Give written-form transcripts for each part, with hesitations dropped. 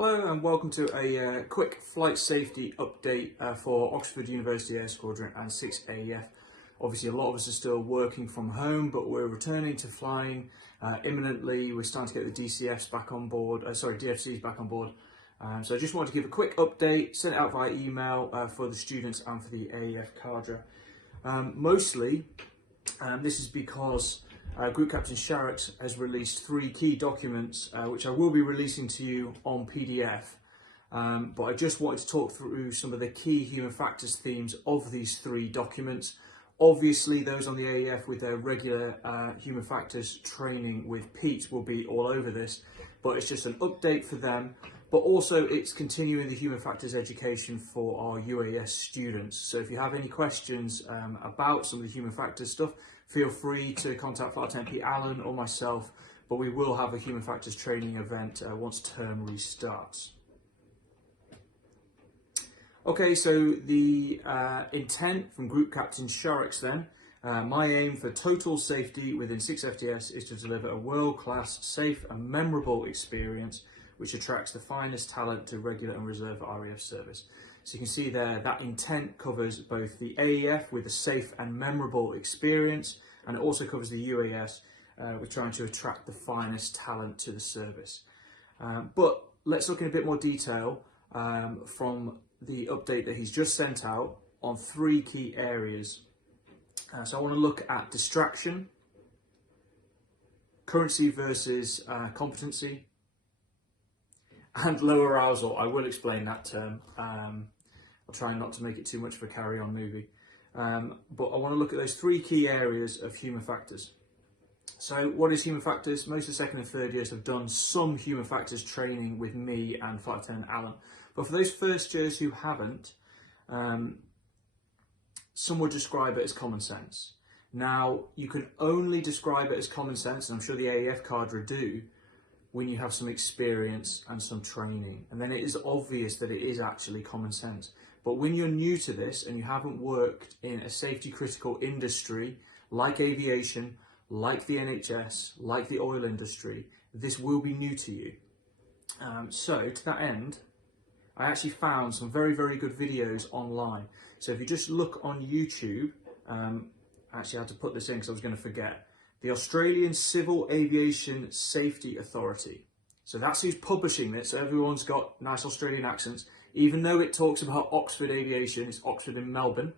Hello and welcome to a quick flight safety update for Oxford University Air Squadron and 6 AEF. Obviously a lot of us are still working from home, but we're returning to flying imminently. We're starting to get the DCFs back on board, DFCs back on board. So I just wanted to give a quick update, sent it out via email for the students and for the AEF cadre. Mostly this is because Group Captain Sharrock has released 3 key documents, which I will be releasing to you on PDF. But I just wanted to talk through some of the key human factors themes of these 3 documents. Obviously, those on the AEF with their regular human factors training with Pete will be all over this, but it's just an update for them. But also it's continuing the human factors education for our UAS students. So if you have any questions about some of the human factors stuff, feel free to contact Flt Lt Alan or myself, but we will have a human factors training event once term restarts. Okay, so the intent from Group Captain Sharrock then, my aim for total safety within 6 FTS is to deliver a world-class, safe and memorable experience which attracts the finest talent to regular and reserve RAF service. So you can see there that intent covers both the AEF with a safe and memorable experience, and it also covers the UAS with trying to attract the finest talent to the service. But let's look in a bit more detail from the update that he's just sent out on 3 key areas. So I want to look at distraction, currency versus competency, and low arousal. I will explain that term. I'll try not to make it too much of a carry-on movie. But I want to look at those 3 key areas of human factors. So what is human factors? Most of the 2nd and 3rd years have done some human factors training with me and Flight Attendant Alan. But for those first years who haven't, some would describe it as common sense. Now, you can only describe it as common sense, and I'm sure the AEF cadre do, when you have some experience and some training. And then it is obvious that it is actually common sense. But when you're new to this and you haven't worked in a safety critical industry like aviation, like the NHS, like the oil industry, this will be new to you. So to that end, I actually found some very, very good videos online. So if you just look on YouTube, actually I had to put this in because I was going to forget. The Australian Civil Aviation Safety Authority. So that's who's publishing this. So everyone's got nice Australian accents. Even though it talks about Oxford Aviation, it's Oxford in Melbourne.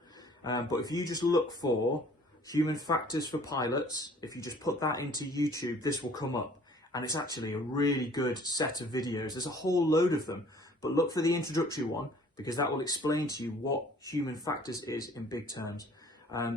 But if you just look for human factors for pilots, if you just put that into YouTube, this will come up. And it's actually a really good set of videos. There's a whole load of them. But look for the introductory one, because that will explain to you what human factors is in big terms.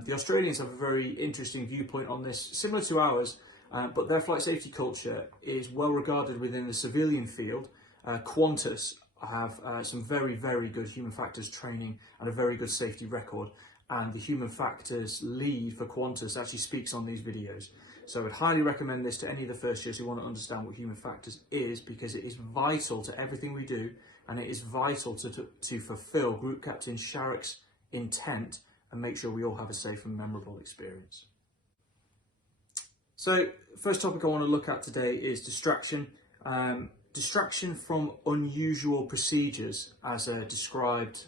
The Australians have a very interesting viewpoint on this, similar to ours, but their flight safety culture is well regarded within the civilian field. Qantas have some very, very good human factors training and a very good safety record. And the human factors lead for Qantas actually speaks on these videos. So I would highly recommend this to any of the first years who want to understand what human factors is, because it is vital to everything we do, and it is vital to fulfill Group Captain Sharrock's intent and make sure we all have a safe and memorable experience. So, first topic I want to look at today is distraction. Distraction from unusual procedures as described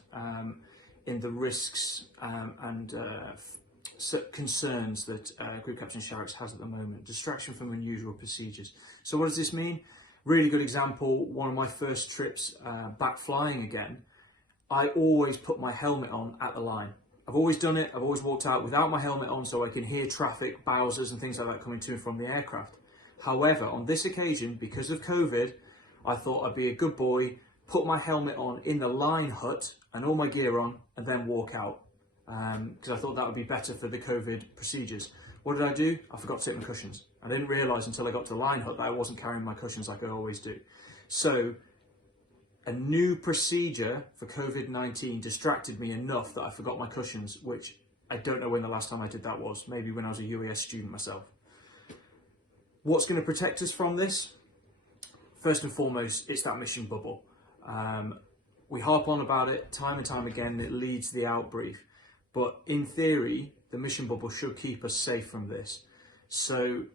in the risks and concerns that Group Captain Sharrock has at the moment. Distraction from unusual procedures. So what does this mean? Really good example, one of my first trips back flying again, I always put my helmet on at the line. I've always done it. I've always walked out without my helmet on so I can hear traffic, Bowsers and things like that coming to and from the aircraft. However, on this occasion, because of COVID, I thought I'd be a good boy, put my helmet on in the line hut and all my gear on, and then walk out. Because I thought that would be better for the COVID procedures. What did I do? I forgot to take my cushions. I didn't realise until I got to the line hut that I wasn't carrying my cushions like I always do. So, a new procedure for COVID-19 distracted me enough that I forgot my cushions, which I don't know when the last time I did that was, maybe when I was a UAS student myself. What's going to protect us from this? First and foremost, it's that mission bubble. We harp on about it time and time again, it leads the outbrief. But in theory, the mission bubble should keep us safe from this. So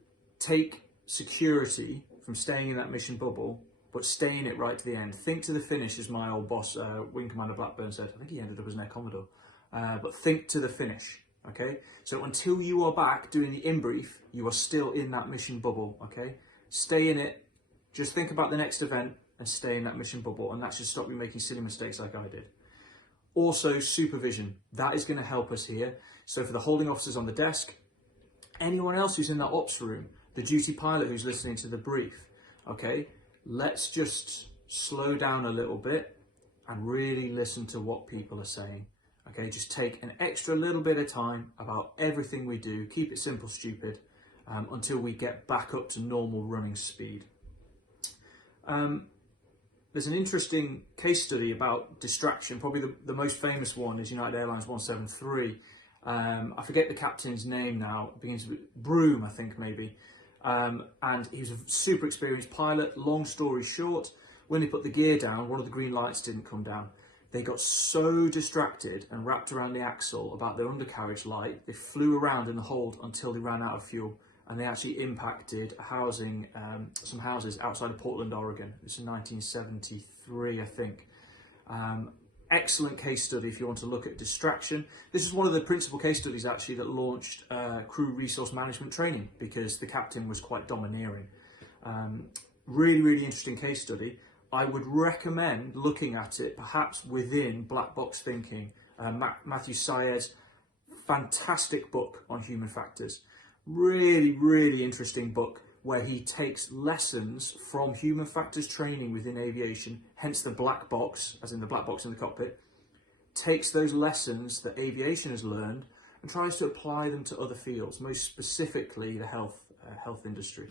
take security from staying in that mission bubble but stay in it right to the end. Think to the finish, as my old boss, Wing Commander Blackburn, said. I think he ended up as an Air Commodore. But think to the finish, okay? So until you are back doing the in-brief, you are still in that mission bubble, okay? Stay in it, just think about the next event and stay in that mission bubble, and that should stop you making silly mistakes like I did. Also, supervision. That is going to help us here. So for the holding officers on the desk, anyone else who's in that ops room, the duty pilot who's listening to the brief, okay? Let's just slow down a little bit and really listen to what people are saying. Okay, just take an extra little bit of time about everything we do. Keep it simple, stupid, until we get back up to normal running speed. There's an interesting case study about distraction. Probably the most famous one is United Airlines 173. I forget the captain's name now. It begins with Broom, I think, maybe. And he was a super experienced pilot. Long story short, when they put the gear down, one of the green lights didn't come down. They got so distracted and wrapped around the axle about their undercarriage light, they flew around in the hold until they ran out of fuel, and they actually impacted housing, some houses outside of Portland, Oregon. This is 1973, I think. Excellent case study if you want to look at distraction. This is one of the principal case studies actually that launched crew resource management training, because the captain was quite domineering. Really, really interesting case study. I would recommend looking at it perhaps within Black Box Thinking. Matthew Syed's fantastic book on human factors. Really, really interesting book where he takes lessons from human factors training within aviation, hence the black box, as in the black box in the cockpit, takes those lessons that aviation has learned and tries to apply them to other fields, most specifically the health industry.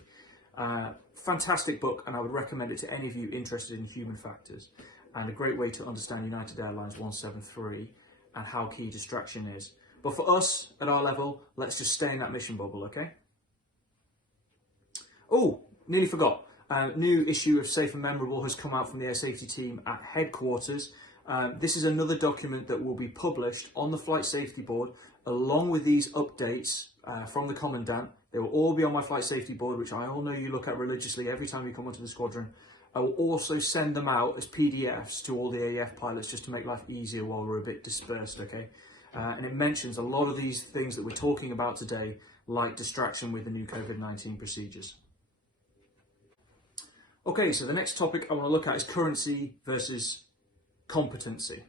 Fantastic book, and I would recommend it to any of you interested in human factors, and a great way to understand United Airlines 173 and how key distraction is. But for us, at our level, let's just stay in that mission bubble, okay? Oh, nearly forgot. New issue of Safe and Memorable has come out from the air safety team at headquarters. This is another document that will be published on the Flight Safety Board, along with these updates from the Commandant. They will all be on my Flight Safety Board, which I all know you look at religiously every time you come onto the squadron. I will also send them out as PDFs to all the AEF pilots, just to make life easier while we're a bit dispersed, okay? And it mentions a lot of these things that we're talking about today, like distraction with the new COVID-19 procedures. Okay, so the next topic I want to look at is currency versus competency.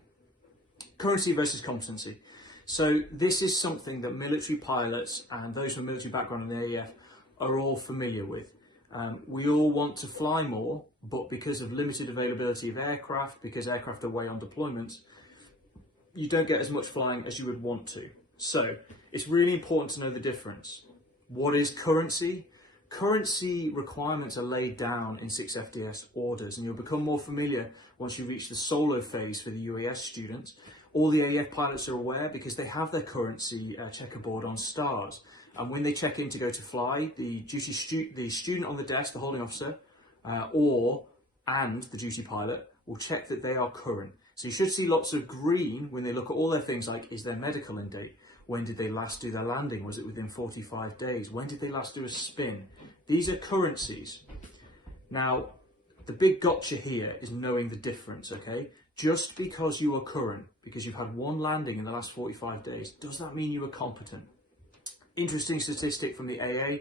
Currency versus competency. So this is something that military pilots and those from military background in the AEF are all familiar with. We all want to fly more, but because of limited availability of aircraft, because aircraft are away on deployments, you don't get as much flying as you would want to. So it's really important to know the difference. What is currency? Currency requirements are laid down in 6FDS orders, and you'll become more familiar once you reach the solo phase for the UAS students. All the AEF pilots are aware because they have their currency checkerboard on stars. And when they check in to go to fly, the student on the desk, the holding officer, and the duty pilot will check that they are current. So you should see lots of green when they look at all their things like, is their medical in date? When did they last do their landing? Was it within 45 days? When did they last do a spin? These are currencies. Now, the big gotcha here is knowing the difference, okay? Just because you are current, because you've had one landing in the last 45 days, does that mean you are competent? Interesting statistic from the AA.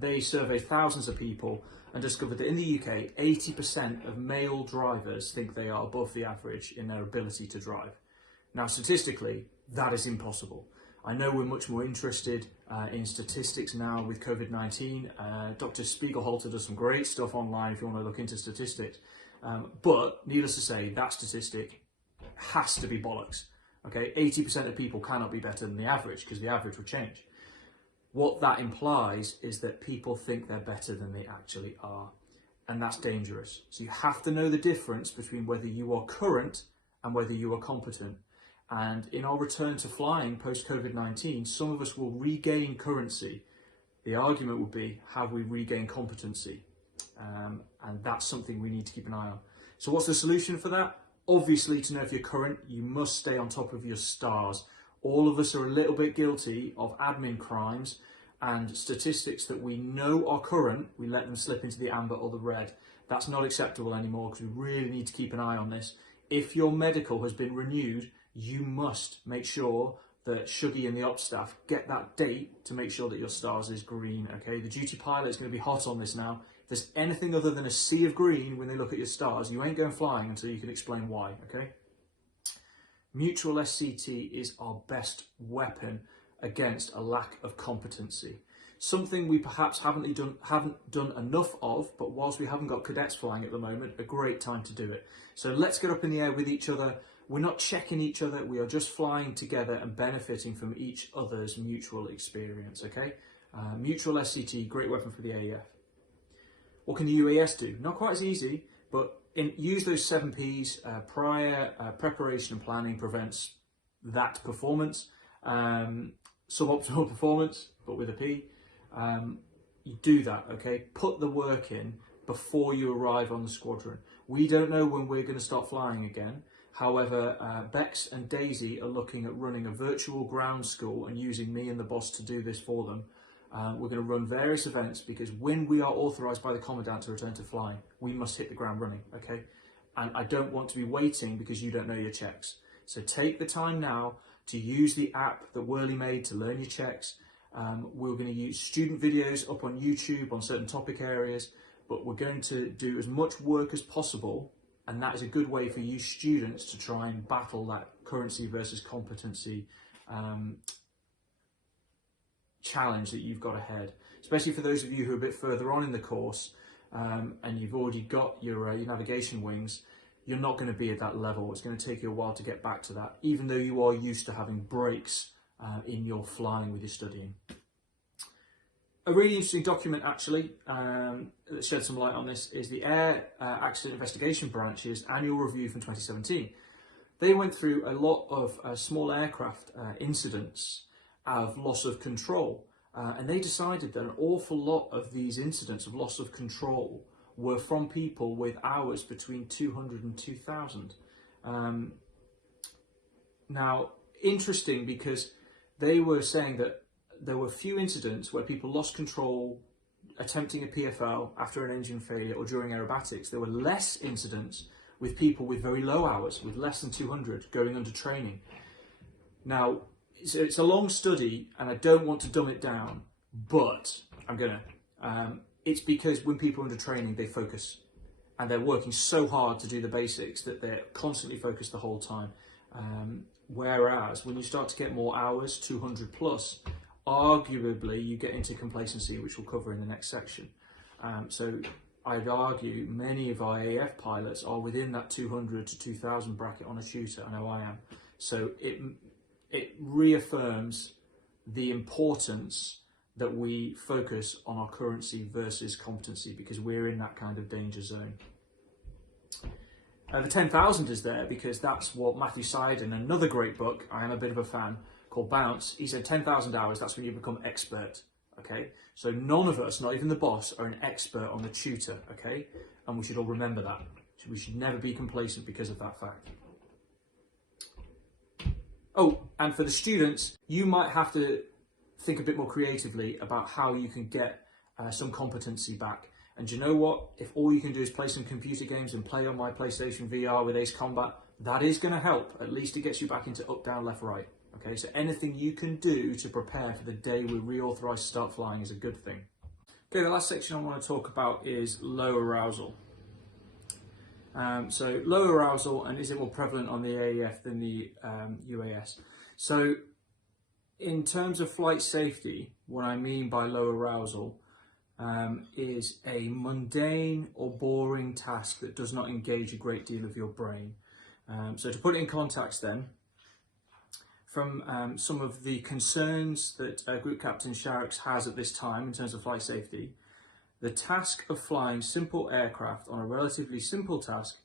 They surveyed thousands of people and discovered that in the UK, 80% of male drivers think they are above the average in their ability to drive. Now, statistically, that is impossible. I know we're much more interested in statistics now with COVID-19. Dr. Spiegelhalter does some great stuff online if you want to look into statistics. But needless to say, that statistic has to be bollocks. Okay, 80% of people cannot be better than the average, because the average will change. What that implies is that people think they're better than they actually are, and that's dangerous. So you have to know the difference between whether you are current and whether you are competent. And in our return to flying post-COVID-19, some of us will regain currency. The argument would be, have we regained competency? And that's something we need to keep an eye on. So what's the solution for that? Obviously, to know if you're current, you must stay on top of your stars. All of us are a little bit guilty of admin crimes, and statistics that we know are current, we let them slip into the amber or the red. That's not acceptable anymore, because we really need to keep an eye on this. If your medical has been renewed, you must make sure that Shuggy and the ops staff get that date to make sure that your stars is green, okay? The duty pilot is going to be hot on this now. If there's anything other than a sea of green when they look at your stars, you ain't going flying until you can explain why, okay? Mutual SCT is our best weapon against a lack of competency. Something we perhaps haven't done enough of, but whilst we haven't got cadets flying at the moment, a great time to do it. So let's get up in the air with each other. We're not checking each other, we are just flying together and benefiting from each other's mutual experience, okay? Mutual SCT, great weapon for the AEF. What can the UAS do? Not quite as easy, but use those 7 Ps. Prior preparation and planning prevents that performance, suboptimal performance, but with a P. You do that, okay? Put the work in before you arrive on the squadron. We don't know when we're going to start flying again. However, Bex and Daisy are looking at running a virtual ground school and using me and the boss to do this for them. We're going to run various events, because when we are authorised by the Commandant to return to flying, we must hit the ground running, okay? And I don't want to be waiting because you don't know your checks. So take the time now to use the app that Whirly made to learn your checks. We're going to use student videos up on YouTube on certain topic areas, but we're going to do as much work as possible, and that is a good way for you students to try and battle that currency versus competency challenge that you've got ahead, especially for those of you who are a bit further on in the course and you've already got your navigation wings. You're not going to be at that level. It's going to take you a while to get back to that, even though you are used to having breaks in your flying with your studying. A really interesting document, actually, that shed some light on this is the Air Accident Investigation Branch's annual review from 2017. They went through a lot of small aircraft incidents of loss of control, and they decided that an awful lot of these incidents of loss of control were from people with hours between 200 and 2000. Now, interesting, because they were saying that there were few incidents where people lost control attempting a PFL after an engine failure or during aerobatics. There were less incidents with people with very low hours, with less than 200, going under training. Now, it's a long study, and I don't want to dumb it down, but I'm gonna. It's because when people are under training, they focus, and they're working so hard to do the basics that they're constantly focused the whole time. Whereas when you start to get more hours, 200 plus, arguably you get into complacency, which we'll cover in the next section. So I'd argue many of our AEF pilots are within that 200 to 2000 bracket on a tutor. I know I am. So it reaffirms the importance that we focus on our currency versus competency, because we're in that kind of danger zone. The 10,000 is there because that's what Matthew Syed, in another great book, I am a bit of a fan, called Bounce, he said 10,000 hours, that's when you become expert, okay? So none of us, not even the boss, are an expert on the tutor, okay? And we should all remember that. We should never be complacent because of that fact. Oh, and for the students, you might have to think a bit more creatively about how you can get some competency back. And do you know what? If all you can do is play some computer games and play on my PlayStation VR with Ace Combat, that is going to help. At least it gets you back into up, down, left, right. Okay, so anything you can do to prepare for the day we're reauthorised to start flying is a good thing. Okay, the last section I want to talk about is low arousal. So low arousal, and is it more prevalent on the AEF than the UAS? So in terms of flight safety, what I mean by low arousal is a mundane or boring task that does not engage a great deal of your brain. So to put it in context then, from some of the concerns that Group Captain Sharrock has at this time in terms of flight safety, the task of flying simple aircraft on a relatively simple task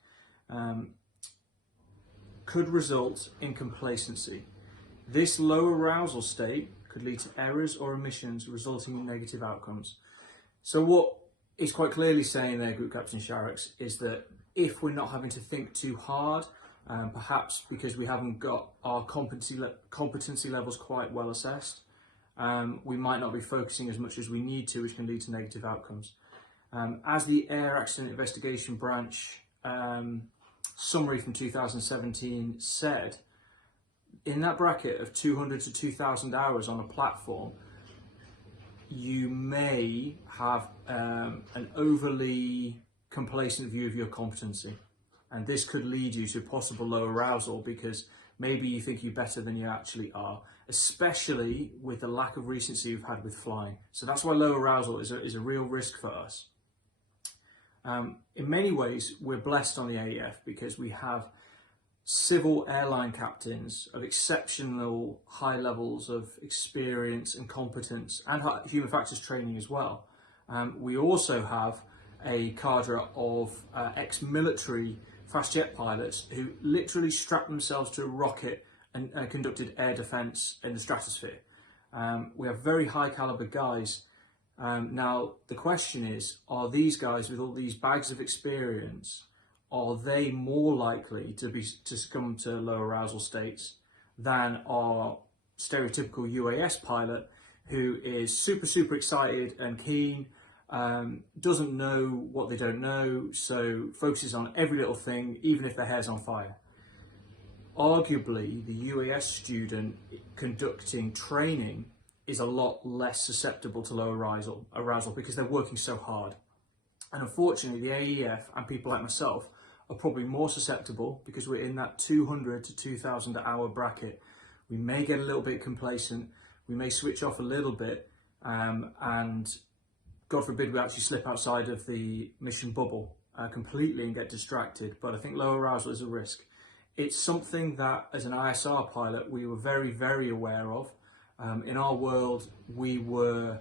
could result in complacency. This low arousal state could lead to errors or omissions resulting in negative outcomes. So what is quite clearly saying there, Group Captain Sharrock, is that if we're not having to think too hard, perhaps because we haven't got our competency levels quite well assessed, we might not be focusing as much as we need to, which can lead to negative outcomes. As the Air Accident Investigation Branch summary from 2017 said, in that bracket of 200 to 2,000 hours on a platform, you may have an overly complacent view of your competency. And this could lead you to possible low arousal because maybe you think you're better than you actually are, especially with the lack of recency you've had with flying. So that's why low arousal is a real risk for us. In many ways, we're blessed on the AEF because we have civil airline captains of exceptional high levels of experience and competence and human factors training as well. We also have a cadre of ex-military fast jet pilots who literally strapped themselves to a rocket and conducted air defence in the stratosphere. We have very high caliber guys. Now the question is, are these guys with all these bags of experience, are they more likely to succumb to low arousal states than our stereotypical UAS pilot who is super excited and keen, doesn't know what they don't know, so focuses on every little thing, even if their hair's on fire? Arguably, the UAS student conducting training is a lot less susceptible to low arousal because they're working so hard. And unfortunately, the AEF and people like myself are probably more susceptible because we're in that 200 to 2,000 hour bracket. We may get a little bit complacent, we may switch off a little bit, and God forbid we actually slip outside of the mission bubble completely and get distracted. But I think low arousal is a risk. It's something that as an ISR pilot we were very aware of. In our world, we were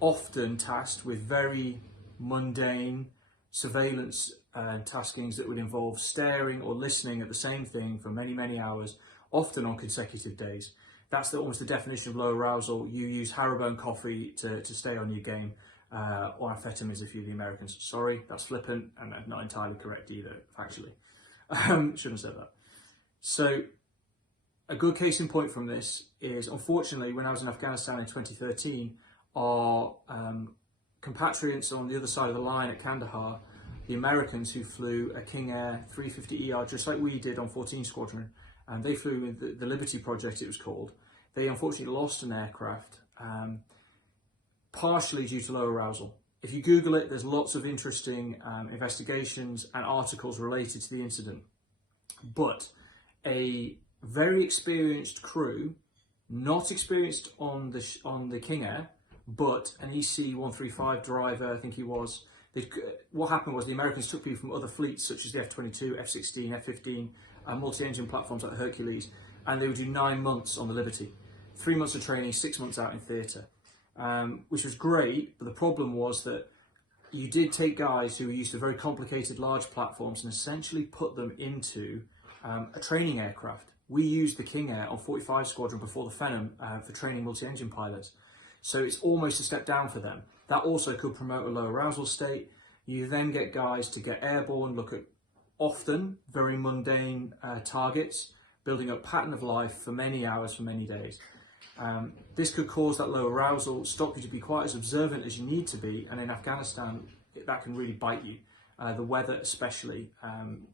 often tasked with very mundane surveillance taskings that would involve staring or listening at the same thing for many hours, often on consecutive days. That's almost the definition of low arousal. You use Haribo and coffee to stay on your game, or amphetamines if you're the Americans. Sorry, that's flippant and not entirely correct either, factually. Shouldn't have said that. So a good case in point from this is, unfortunately, when I was in Afghanistan in 2013, our compatriots on the other side of the line at Kandahar, the Americans who flew a King Air 350ER just like we did on 14 Squadron, and they flew with the Liberty Project, it was called. They unfortunately lost an aircraft, partially due to low arousal. If you Google it, there's lots of interesting investigations and articles related to the incident. But a very experienced crew, not experienced on the King Air, but an EC-135 driver, I think he was. What happened was the Americans took people from other fleets such as the F-22, F-16, F-15, multi-engine platforms like Hercules, and they would do 9 months on the Liberty. 3 months of training, 6 months out in theatre, which was great, but the problem was that you did take guys who were used to very complicated large platforms and essentially put them into a training aircraft. We used the King Air on 45 Squadron before the Phenom for training multi-engine pilots. So it's almost a step down for them. That also could promote a low arousal state. You then get guys to get airborne, look at often very mundane targets, building up pattern of life for many hours, for many days. This could cause that low arousal, stop you to be quite as observant as you need to be, and in Afghanistan, that can really bite you. The weather especially.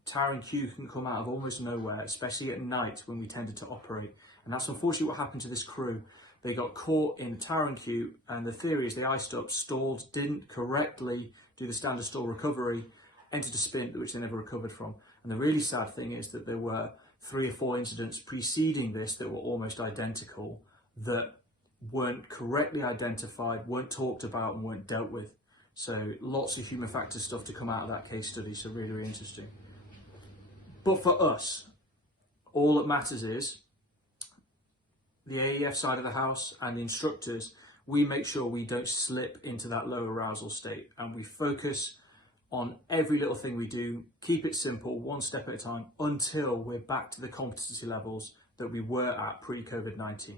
Tower and Q can come out of almost nowhere, especially at night when we tended to operate. And that's unfortunately what happened to this crew. They got caught in Tower and Q, and the theory is they iced up, stalled, didn't correctly do the standard stall recovery, entered a spin which they never recovered from. And the really sad thing is that there were 3 or 4 incidents preceding this that were almost identical, that weren't correctly identified, weren't talked about, and weren't dealt with. So lots of human factors stuff to come out of that case study, so really interesting. But for us, all that matters is the AEF side of the house and the instructors, we make sure we don't slip into that low arousal state, and we focus on every little thing we do, keep it simple, one step at a time, until we're back to the competency levels that we were at pre-COVID-19.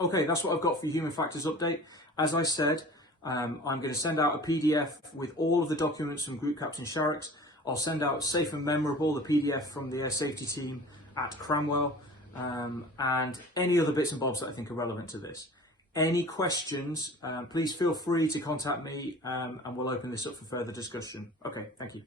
Okay, that's what I've got for your human factors update. As I said, I'm going to send out a PDF with all of the documents from Group Captain Sharrock's. I'll send out Safe and Memorable, the PDF from the air safety team at Cranwell. and any other bits and bobs that I think are relevant to this. Any questions, please feel free to contact me, and we'll open this up for further discussion. Okay, thank you.